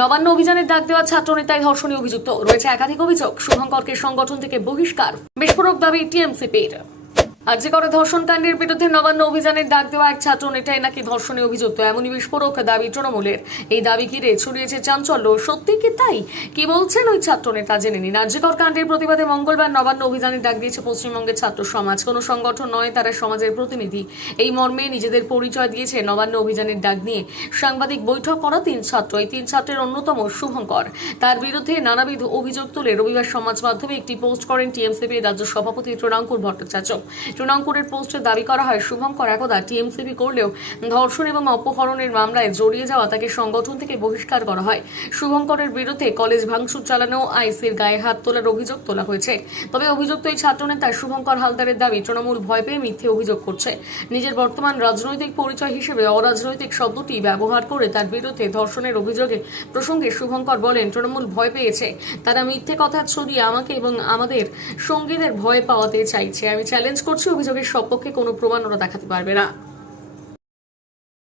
নবান্ন অভিযানের ডাক দেওয়া ছাত্র নেতায় ধর্ষণে অভিযুক্ত। রয়েছে একাধিক অভিযোগ। শুভঙ্করকে সংগঠন থেকে বহিষ্কার। বিস্ফোরক দাবি টিএমসিপির আজকে করে ধর্ষণ কাণ্ডের বিরুদ্ধে নবান্ন অভিযানের ডাক দেওয়া এক ছাত্র নেতাই নাকি ধর্ষণে অভিযুক্ত। এমনই বিস্ফোরক দাবি তৃণমূলের। এই দাবি ঘিরে ছড়িয়েছে চাঞ্চল্য। সত্যি কি তাই? কি বলছেন ওই ছাত্র নেতা জেনে নিন। আর্যকর কাণ্ডের প্রতিবাদে মঙ্গলবার নবান্ন অভিযানের ডাক দিয়েছে পশ্চিমবঙ্গের ছাত্র সমাজ। কোনো সংগঠন নয়, তারা সমাজের প্রতিনিধি। এই মর্মে নিজেদের পরিচয় দিয়েছে নবান্ন অভিযানের ডাক নিয়ে। সাংবাদিক বৈঠক করা তিন ছাত্র। এই তিন ছাত্রের অন্যতম শুভঙ্কর। তার বিরুদ্ধে নানাবিধ অভিযোগ তুলে রবিবার সমাজ মাধ্যমে একটি পোস্ট করেন টিএমসিপি রাজ্য সভাপতি তৃণাঙ্কুর ভট্টাচার্য। তৃণাঙ্কুরের পোস্টে দাবি করা হয়, শুভঙ্কর একদা টিএমসিপি করলেও ধর্ষণ এবং অপহরণের মামলায় জড়িয়ে যাওয়া তাকে সংগঠন থেকে বহিষ্কার করা হয়। শুভঙ্করের বিরুদ্ধে কলেজ ভাঙচুর চালানো, আইসির গায়ে হাত তোলার অভিযোগ তোলা হয়েছে। তবে অভিযুক্ত এই ছাত্রনেতা শুভঙ্কর হালদারের দাবি, তৃণমূল ভয় পেয়ে মিথ্যে অভিযোগ করছে। নিজের বর্তমান রাজনৈতিক পরিচয় হিসেবে অরাজনৈতিক শব্দটি ব্যবহার করে তার বিরুদ্ধে ধর্ষণের অভিযোগে প্রসঙ্গে শুভঙ্কর বলেন, তৃণমূল ভয় পেয়েছে। তারা মিথ্যে কথা ছড়িয়ে আমাকে এবং আমাদের সঙ্গীদের ভয় পাওয়াতে চাইছে। আমি চ্যালেঞ্জ করছি অভিযোগের সপক্ষে কোনো প্রমাণ ওরা দেখাতে পারবে না।